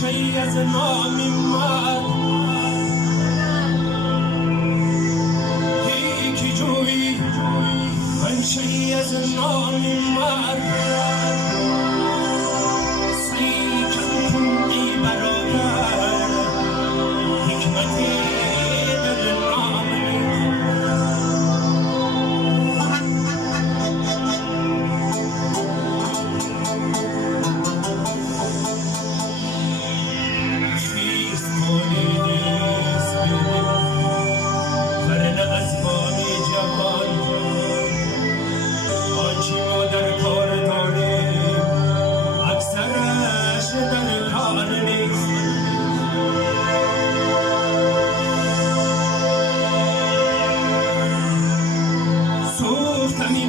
شی از نامی من یکی جوی من شی از نامی من سی کن کنی برادر حکمتی در نامی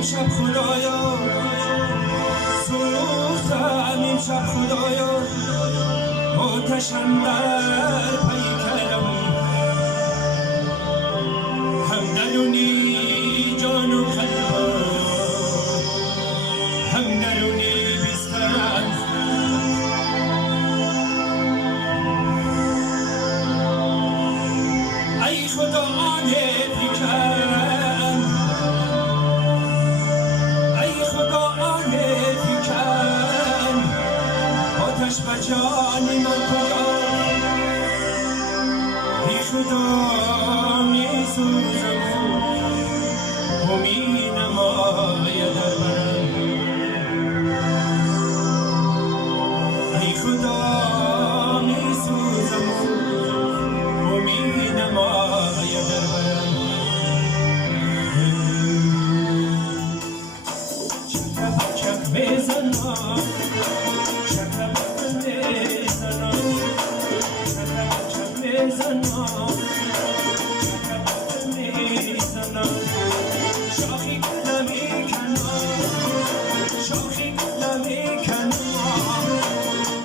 شب خدایا سوختم این شب خدایا آتشم بر پیکرم هم درونی جان و قلبم هم درونی بسترم ای خدا آن پیکرم آتش بجانی من کجا ای خدا می سوزم و می نماید در برم ای خدا می سوزم و می نماید در برم چک بزنم شاخی نمی کنم شاخی نمی کنم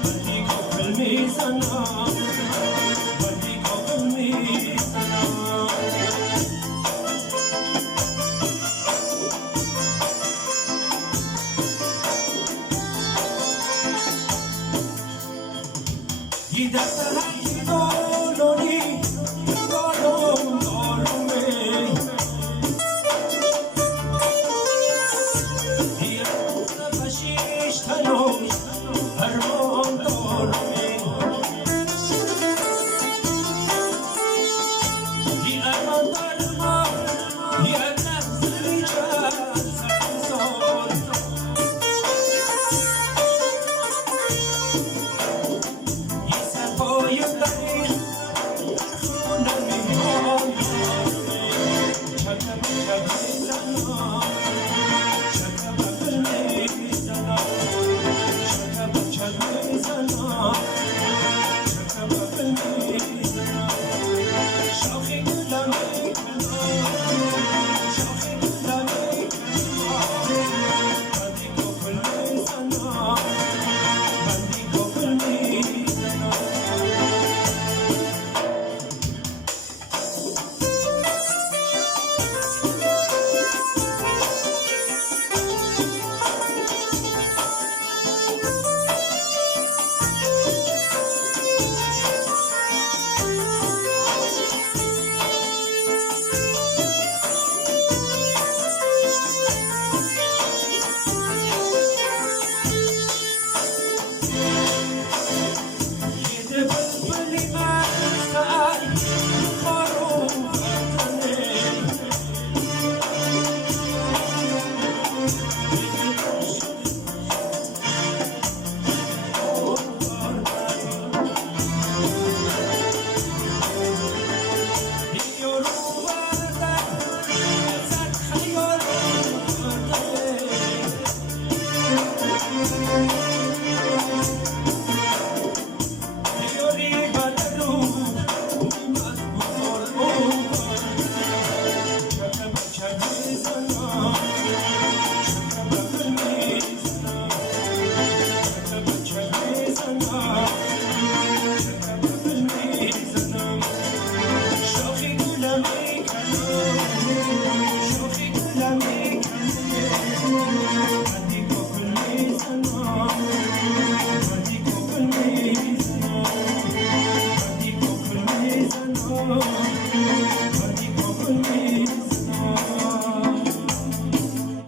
بندی کفل می زنم بندی کفل می زنم دیده سهی دالونی دالون دالونه